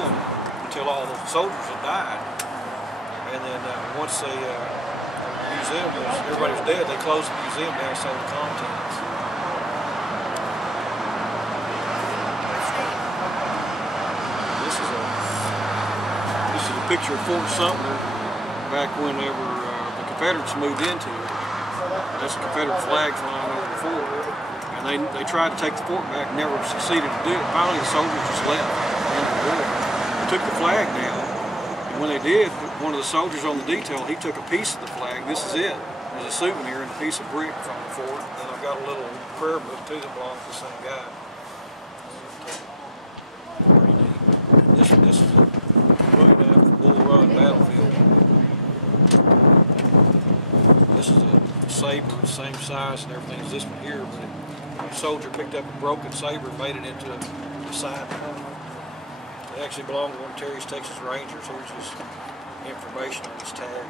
until all the soldiers had died. And then once the museum was, everybody was dead, they closed the museum down and sold the contents. This is a picture of Fort Sumter back whenever the Confederates moved into it. That's a Confederate flag flying over the fort. And they tried to take the fort back, never succeeded to do it. Finally the soldiers just left. They took the flag down. And when they did, one of the soldiers on the detail, he took a piece of the flag. This is it. There's a souvenir and a piece of brick from the fort. And I've got a little prayer book too that belongs to the same guy. Pretty neat. This is a book after Bull Run battlefield. This is a saber, the same size and everything as this one here, but a soldier picked up a broken saber and made it into a sign. It actually belonged to one of Terry's Texas Rangers. Here's his information on his tag.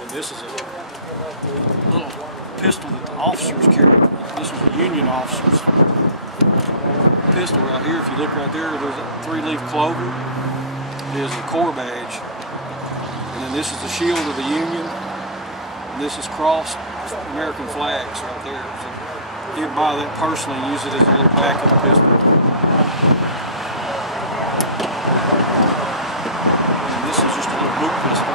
And this is a little pistol that the officers carried. This was a Union officer's pistol right here. If you look right there, there's a 3-leaf clover. It is a Corps badge. And then this is the shield of the Union. And this is crossed American flags right there. So he'd buy that personally and use it as a little backup pistol. And this is just a little book pistol.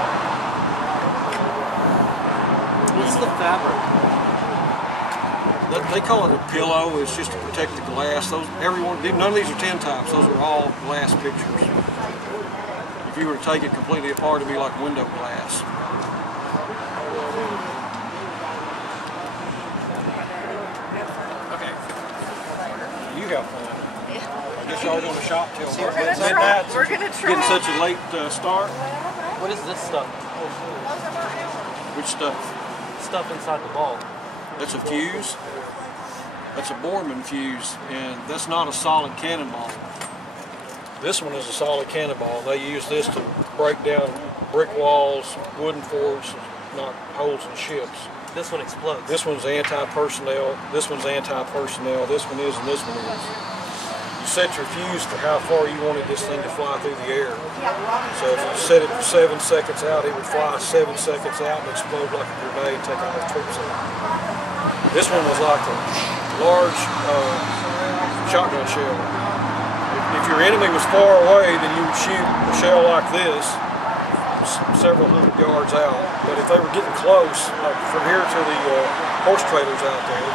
What's the fabric? They call it a pillow. It's just to protect the glass. None of these are tintypes. Those are all glass pictures. If you were to take it completely apart, it'd be like window glass. Okay. You have fun. I guess y'all going to shop till midnight. We're going to try. Getting such a late start. What is this stuff? Which stuff? Stuff inside the ball. That's a fuse. That's a Borman fuse, and that's not a solid cannonball. This one is a solid cannonball. They use this to break down brick walls, wooden forts, knock holes in ships. This one explodes. This one's anti-personnel, this one's anti-personnel, this one is, and this one is. You set your fuse for how far you wanted this thing to fly through the air. So if you set it for 7 seconds out, it would fly 7 seconds out and explode like a grenade, take all the troops out. This one was like a large shotgun shell. If your enemy was far away, then you would shoot a shell like this, several hundred yards out. But if they were getting close, like from here to the horse trailers out there,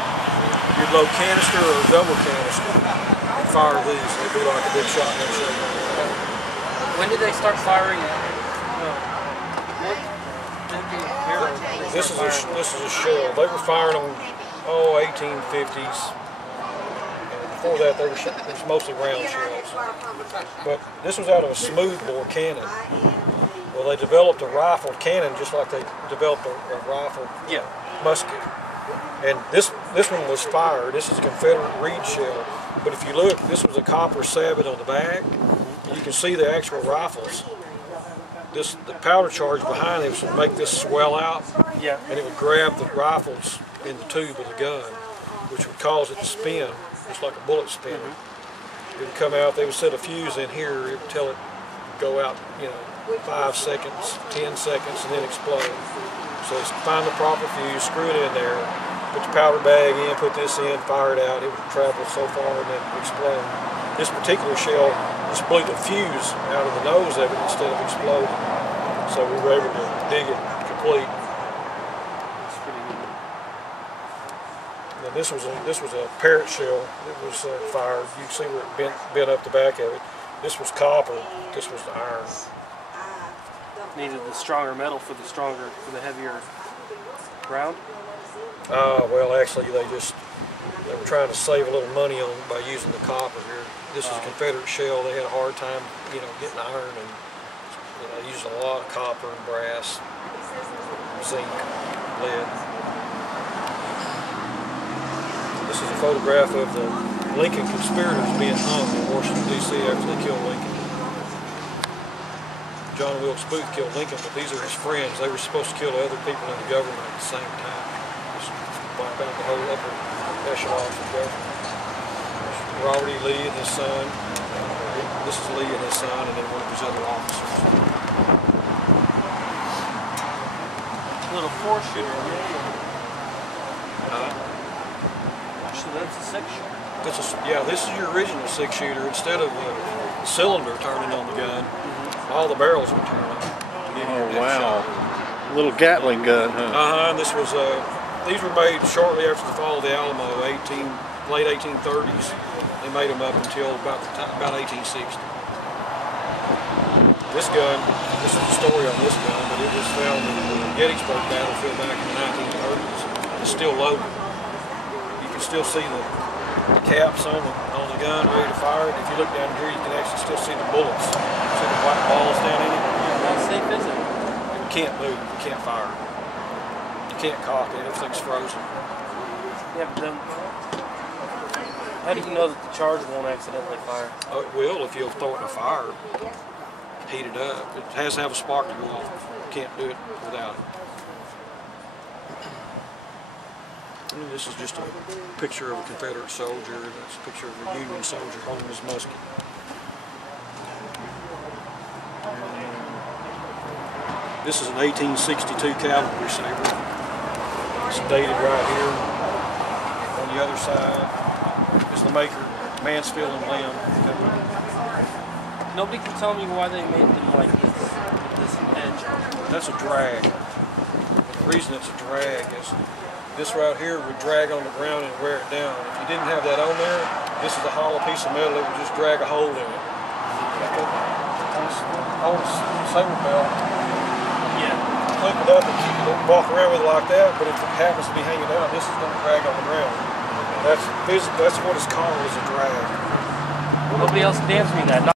you'd load canister or double canister and fire these. They'd be like a big shotgun shell. When did they start firing? This is a shell. They were firing them, 1850s. Before that, it was mostly round shells. But this was out of a smoothbore cannon. Well, they developed a rifled cannon just like they developed a rifled musket. And this one was fired. This is a Confederate reed shell. But if you look, this was a copper sabot on the back. You can see the actual rifles. The powder charge behind it would make this swell out. Yeah. And it would grab the rifles in the tube of the gun, which would cause it to spin. Just like a bullet spinner. It would come out, they would set a fuse in here, it would tell it go out, 5 seconds, 10 seconds, and then explode. So find the proper fuse, screw it in there, put the powder bag in, put this in, fire it out, it would travel so far and then explode. This particular shell just blew the fuse out of the nose of it instead of exploding. So we were able to dig it complete. This was a parrot shell that was fired. You can see where it bent up the back of it. This was copper. This was the iron. Needed the stronger metal for the heavier round. Well, actually, they were trying to save a little money on by using the copper here. This is a Confederate shell. They had a hard time, getting iron, and they used a lot of copper and brass, zinc, lead. This is a photograph of the Lincoln conspirators being hung in Washington, D.C. after they killed Lincoln. John Wilkes Booth killed Lincoln, but these are his friends. They were supposed to kill other people in the government at the same time. Just wipe out the whole upper echelons of government. Robert E. Lee and his son. This is Lee and his son, and then one of his other officers. Little 4-shooter. So that's a 6-shooter. Yeah, this is your original 6-shooter. Instead of the cylinder turning on the gun, all the barrels were turning. Oh wow! Little Gatling gun, huh? And this was these were made shortly after the fall of the Alamo, late 1830s. They made them up until about 1860. This gun, this is the story on this gun, but it was found in the Gettysburg battlefield back in the 1930s. It's still loaded. You can still see the caps on the gun ready to fire it. If you look down here, you can actually still see the bullets. See the white balls down in it. How safe is it? You can't move. You can't fire it. You can't cock it. Everything's frozen. Yeah, but then how do you know that the charge won't accidentally fire? Oh, it will if you'll throw it in a fire. Heat it up. It has to have a spark to go off. You can't do it without it. And this is just a picture of a Confederate soldier. That's a picture of a Union soldier holding his musket. This is an 1862 cavalry saber. It's dated right here. On the other side is the maker, Mansfield and Lamb Company. Nobody can tell me why they made them like this, with this edge. That's a drag. The reason it's a drag is this right here would drag on the ground and wear it down. If you didn't have that on there, this is a hollow piece of metal that would just drag a hole in it. On the saber belt, clip it up and walk around with it like that, but if it happens to be hanging down, this is going to drag on the ground. That's what it's called, is a drag. Nobody else can answer me that.